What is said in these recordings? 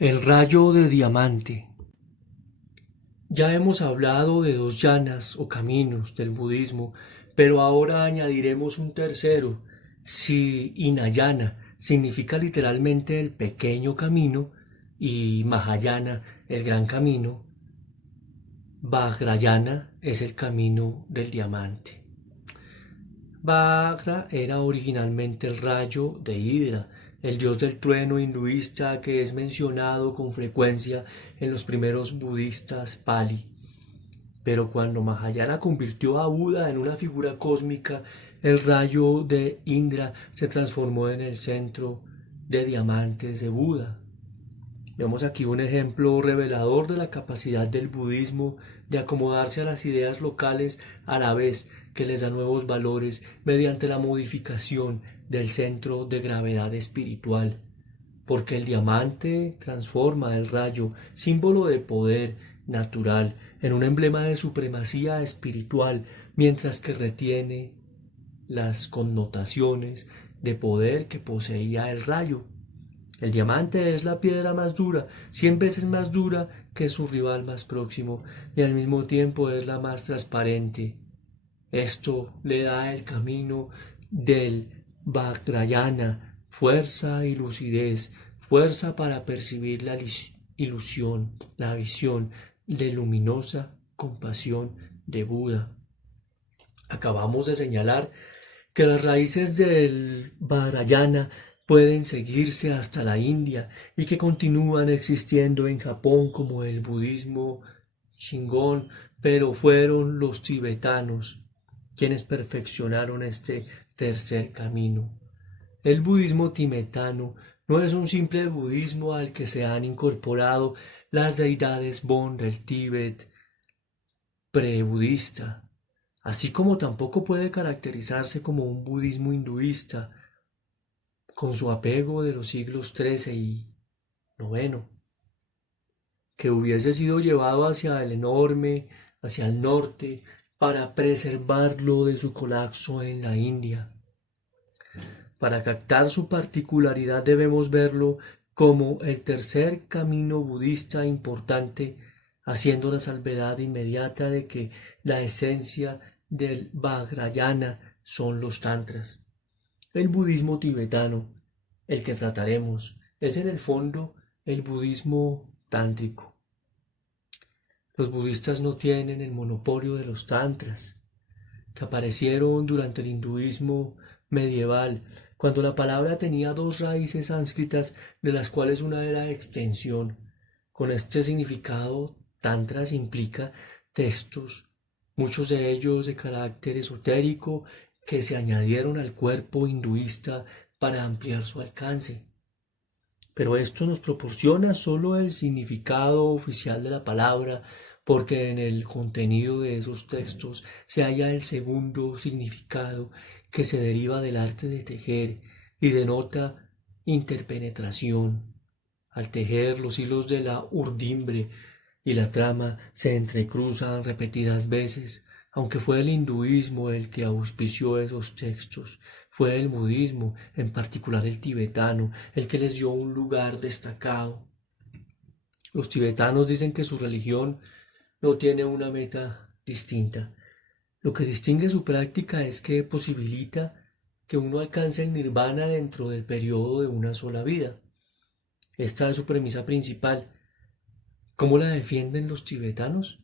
El rayo de diamante. Ya hemos hablado de dos yanas o caminos del budismo, pero ahora añadiremos un tercero. Si Hinayana significa literalmente el pequeño camino y Mahayana el gran camino, Vajrayana es el camino del diamante. Vajra era originalmente el rayo de Hidra, el dios del trueno hinduista que es mencionado con frecuencia en los primeros budistas Pali. Pero cuando Mahayana convirtió a Buda en una figura cósmica, el rayo de Indra se transformó en el centro de diamantes de Buda. Vemos aquí un ejemplo revelador de la capacidad del budismo de acomodarse a las ideas locales a la vez que les da nuevos valores mediante la modificación del centro de gravedad espiritual. Porque el diamante transforma el rayo, símbolo de poder natural, en un emblema de supremacía espiritual, mientras que retiene las connotaciones de poder que poseía el rayo. El diamante es la piedra más dura, 100 veces más dura que su rival más próximo, y al mismo tiempo es la más transparente. Esto le da el camino del Vajrayana, fuerza y lucidez, fuerza para percibir la ilusión, la visión de luminosa compasión de Buda. Acabamos de señalar que las raíces del Vajrayana pueden seguirse hasta la India y que continúan existiendo en Japón como el budismo Shingon, pero fueron los tibetanos quienes perfeccionaron este tercer camino. El budismo tibetano no es un simple budismo al que se han incorporado las deidades Bon del Tíbet pre-budista, así como tampoco puede caracterizarse como un budismo hinduista con su apego de los siglos XIII y IX, que hubiese sido llevado hacia el enorme, hacia el norte, para preservarlo de su colapso en la India. Para captar su particularidad debemos verlo como el tercer camino budista importante, haciendo la salvedad inmediata de que la esencia del Vajrayana son los tantras. El budismo tibetano, el que trataremos, es en el fondo el budismo tántrico. Los budistas no tienen el monopolio de los tantras, que aparecieron durante el hinduismo medieval, cuando la palabra tenía dos raíces sánscritas, de las cuales una era extensión. Con este significado, tantras implica textos, muchos de ellos de carácter esotérico, que se añadieron al cuerpo hinduista para ampliar su alcance. Pero esto nos proporciona solo el significado oficial de la palabra, porque en el contenido de esos textos se halla el segundo significado que se deriva del arte de tejer y denota interpenetración. Al tejer, los hilos de la urdimbre y la trama se entrecruzan repetidas veces. Aunque fue el hinduismo el que auspició esos textos, fue el budismo, en particular el tibetano, el que les dio un lugar destacado. Los tibetanos dicen que su religión no tiene una meta distinta. Lo que distingue su práctica es que posibilita que uno alcance el nirvana dentro del periodo de una sola vida. Esta es su premisa principal. ¿Cómo la defienden los tibetanos?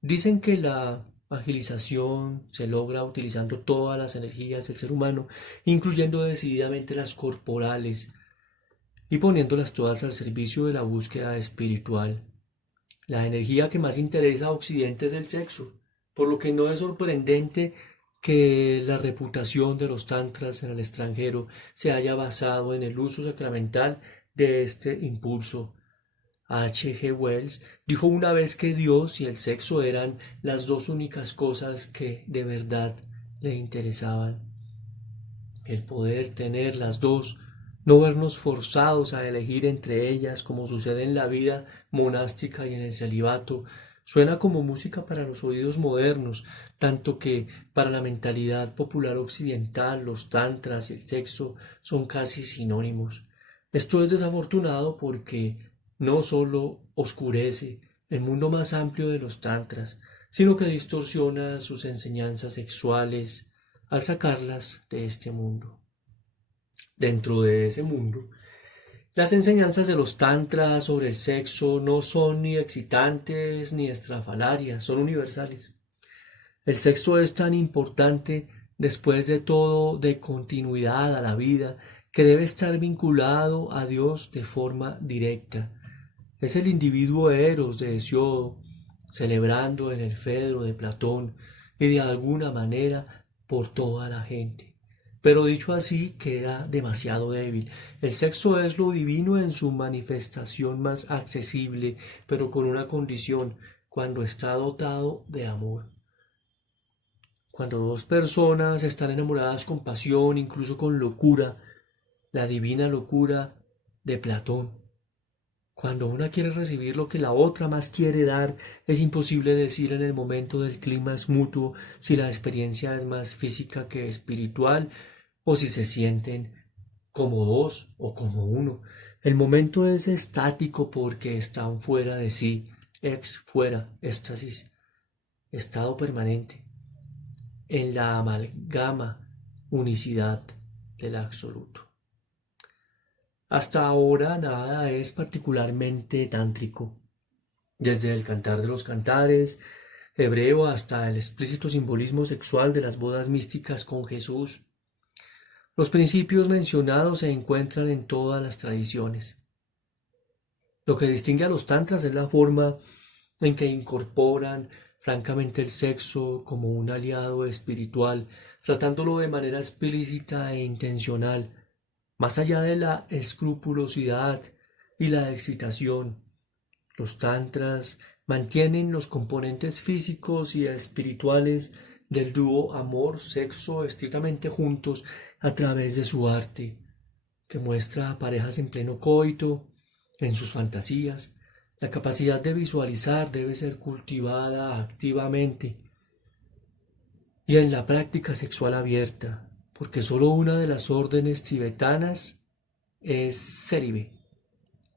Dicen que la agilización se logra utilizando todas las energías del ser humano, incluyendo decididamente las corporales, y poniéndolas todas al servicio de la búsqueda espiritual. La energía que más interesa a Occidente es el sexo, por lo que no es sorprendente que la reputación de los tantras en el extranjero se haya basado en el uso sacramental de este impulso. H. G. Wells dijo una vez que Dios y el sexo eran las dos únicas cosas que de verdad le interesaban. El poder tener las dos, no vernos forzados a elegir entre ellas como sucede en la vida monástica y en el celibato, suena como música para los oídos modernos, tanto que para la mentalidad popular occidental los tantras y el sexo son casi sinónimos. Esto es desafortunado porque no solo oscurece el mundo más amplio de los tantras, sino que distorsiona sus enseñanzas sexuales al sacarlas de este mundo. Dentro de ese mundo, las enseñanzas de los tantras sobre el sexo no son ni excitantes ni estrafalarias, son universales. El sexo es tan importante, después de todo, de continuidad a la vida, que debe estar vinculado a Dios de forma directa. Es el individuo Eros de Hesiodo, celebrando en el Fedro de Platón y de alguna manera por toda la gente. Pero dicho así queda demasiado débil. El sexo es lo divino en su manifestación más accesible, pero con una condición: cuando está dotado de amor. Cuando dos personas están enamoradas con pasión, incluso con locura, la divina locura de Platón. Cuando una quiere recibir lo que la otra más quiere dar, es imposible decir en el momento del clímax mutuo si la experiencia es más física que espiritual o si se sienten como dos o como uno. El momento es estático porque están fuera de sí, fuera, éxtasis, estado permanente, en la amalgama, unicidad del absoluto. Hasta ahora nada es particularmente tántrico, desde el cantar de los cantares hebreo hasta el explícito simbolismo sexual de las bodas místicas con Jesús. Los principios mencionados se encuentran en todas las tradiciones. Lo que distingue a los tantras es la forma en que incorporan francamente el sexo como un aliado espiritual, tratándolo de manera explícita e intencional, más allá de la escrupulosidad y la excitación. Los tantras mantienen los componentes físicos y espirituales del dúo amor-sexo estrictamente juntos a través de su arte, que muestra a parejas en pleno coito, en sus fantasías. La capacidad de visualizar debe ser cultivada activamente y en la práctica sexual abierta, porque solo una de las órdenes tibetanas es Seribe.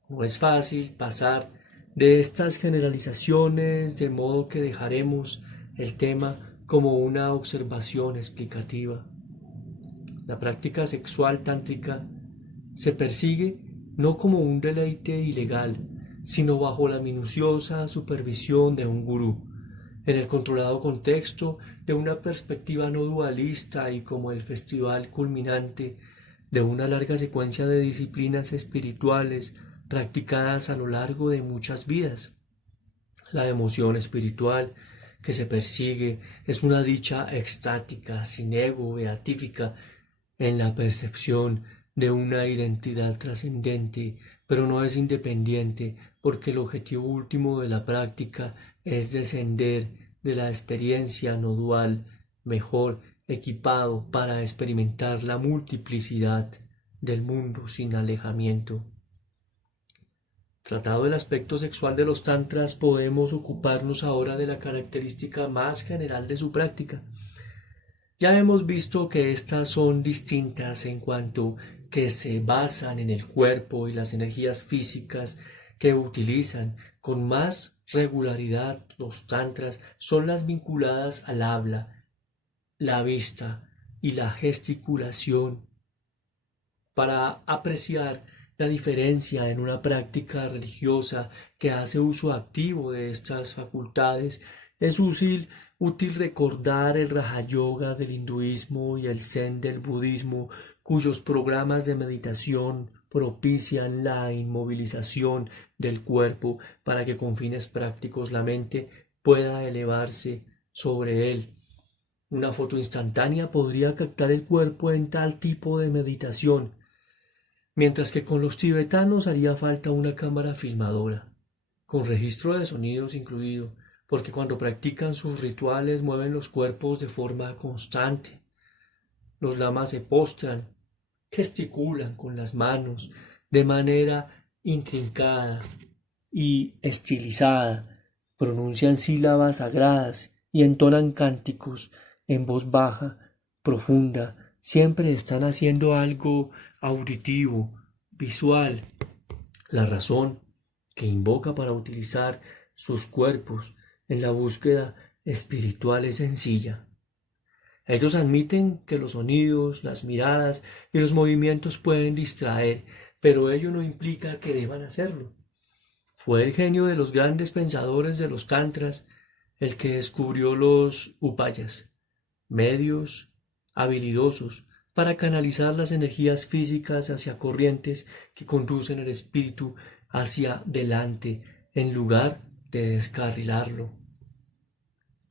No es fácil pasar de estas generalizaciones, de modo que dejaremos el tema como una observación explicativa. La práctica sexual tántrica se persigue no como un deleite ilegal, sino bajo la minuciosa supervisión de un gurú, en el controlado contexto de una perspectiva no dualista y como el festival culminante de una larga secuencia de disciplinas espirituales practicadas a lo largo de muchas vidas. La emoción espiritual que se persigue es una dicha extática, sin ego, beatífica, en la percepción de una identidad trascendente, pero no es independiente, porque el objetivo último de la práctica es descender de la experiencia no dual, mejor equipado para experimentar la multiplicidad del mundo sin alejamiento. Tratado el aspecto sexual de los tantras, podemos ocuparnos ahora de la característica más general de su práctica. Ya hemos visto que estas son distintas en cuanto que se basan en el cuerpo y las energías físicas que utilizan con más regularidad los tantras son las vinculadas al habla, la vista y la gesticulación. Para apreciar la diferencia en una práctica religiosa que hace uso activo de estas facultades, es útil recordar el Raja Yoga del hinduismo y el Zen del budismo, cuyos programas de meditación propician la inmovilización del cuerpo para que con fines prácticos la mente pueda elevarse sobre él. Una foto instantánea podría captar el cuerpo en tal tipo de meditación, mientras que con los tibetanos haría falta una cámara filmadora, con registro de sonidos incluido, porque cuando practican sus rituales mueven los cuerpos de forma constante. Los lamas se postran, gesticulan con las manos de manera intrincada y estilizada, pronuncian sílabas sagradas y entonan cánticos en voz baja, profunda. Siempre están haciendo algo auditivo, visual. La razón que invoca para utilizar sus cuerpos en la búsqueda espiritual es sencilla. Ellos admiten que los sonidos, las miradas y los movimientos pueden distraer, pero ello no implica que deban hacerlo. Fue el genio de los grandes pensadores de los tantras el que descubrió los upayas, medios habilidosos para canalizar las energías físicas hacia corrientes que conducen el espíritu hacia delante en lugar de descarrilarlo.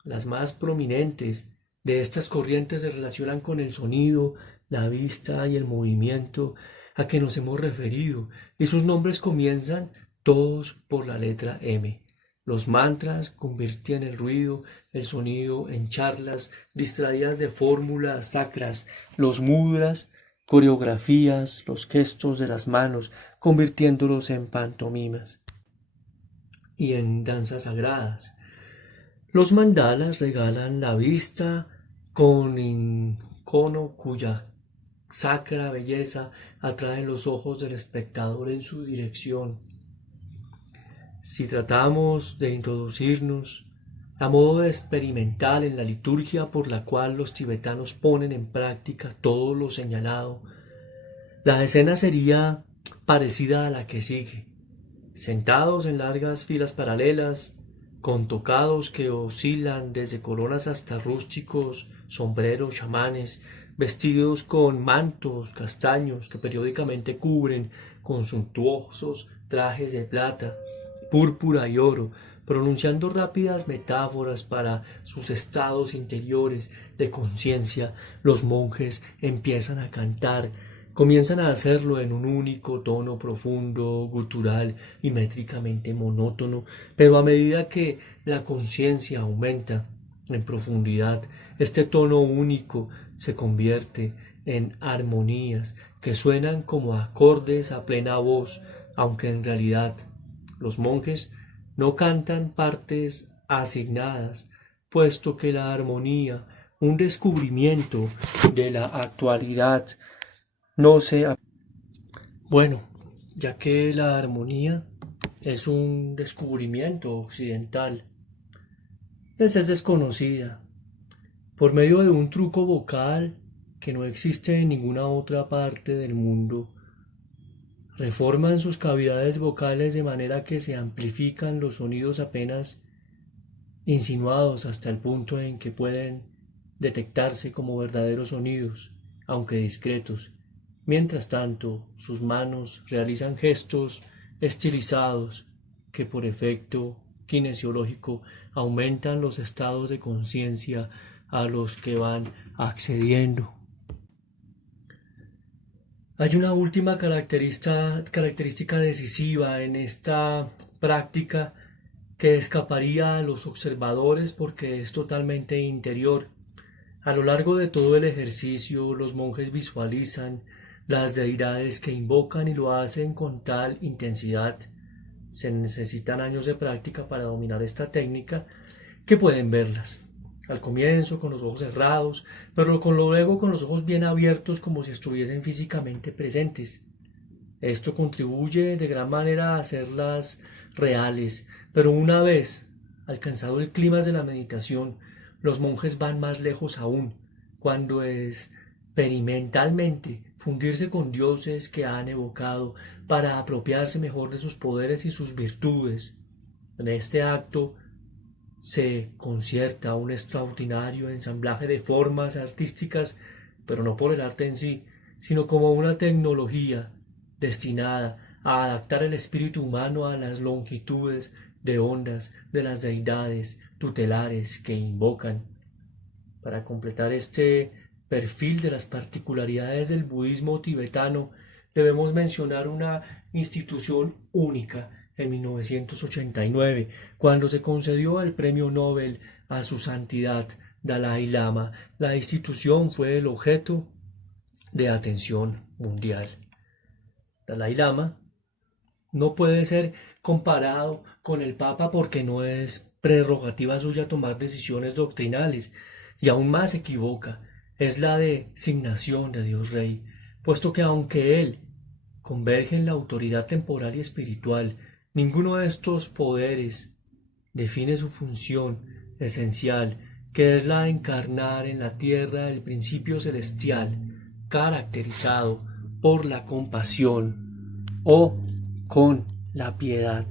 Las más prominentes de estas corrientes se relacionan con el sonido, la vista y el movimiento a que nos hemos referido, y sus nombres comienzan todos por la letra M. Los mantras convertían el ruido, el sonido en charlas distraídas de fórmulas sacras, los mudras, coreografías, los gestos de las manos, convirtiéndolos en pantomimas y en danzas sagradas. Los mandalas regalan la vista con icono cuya sacra belleza atrae los ojos del espectador en su dirección. Si tratamos de introducirnos a modo de experimental en la liturgia por la cual los tibetanos ponen en práctica todo lo señalado, la escena sería parecida a la que sigue. Sentados en largas filas paralelas, con tocados que oscilan desde coronas hasta rústicos sombreros chamanes, vestidos con mantos castaños que periódicamente cubren con suntuosos trajes de plata, púrpura y oro, pronunciando rápidas metáforas para sus estados interiores de conciencia, los monjes empiezan a cantar. Comienzan a hacerlo en un único tono profundo, gutural y métricamente monótono, pero a medida que la conciencia aumenta en profundidad, este tono único se convierte en armonías que suenan como acordes a plena voz, aunque en realidad los monjes no cantan partes asignadas, puesto que la armonía, un descubrimiento de la actualidad, no sé. Bueno, ya que la armonía es un descubrimiento occidental, es desconocida. Por medio de un truco vocal que no existe en ninguna otra parte del mundo, reforman sus cavidades vocales de manera que se amplifican los sonidos apenas insinuados hasta el punto en que pueden detectarse como verdaderos sonidos, aunque discretos. Mientras tanto, sus manos realizan gestos estilizados que por efecto kinesiológico aumentan los estados de conciencia a los que van accediendo. Hay una última característica decisiva en esta práctica que escaparía a los observadores porque es totalmente interior. A lo largo de todo el ejercicio, los monjes visualizan las deidades que invocan y lo hacen con tal intensidad. Se necesitan años de práctica para dominar esta técnica que pueden verlas. Al comienzo con los ojos cerrados, pero luego con los ojos bien abiertos como si estuviesen físicamente presentes. Esto contribuye de gran manera a hacerlas reales, pero una vez alcanzado el clímax de la meditación, los monjes van más lejos aún, cuando experimentalmente fundirse con dioses que han evocado para apropiarse mejor de sus poderes y sus virtudes. En este acto se concierta un extraordinario ensamblaje de formas artísticas, pero no por el arte en sí, sino como una tecnología destinada a adaptar el espíritu humano a las longitudes de ondas de las deidades tutelares que invocan. Para completar este perfil de las particularidades del budismo tibetano, debemos mencionar una institución única en 1989, cuando se concedió el Premio Nobel a su santidad Dalai Lama. La institución fue el objeto de atención mundial. Dalai Lama no puede ser comparado con el Papa porque no es prerrogativa suya tomar decisiones doctrinales, y aún más se equivoca, es la designación de Dios Rey, puesto que aunque Él converge en la autoridad temporal y espiritual, Ninguno de estos poderes define su función esencial, que es la de encarnar en la tierra el principio celestial, caracterizado por la compasión o con la piedad.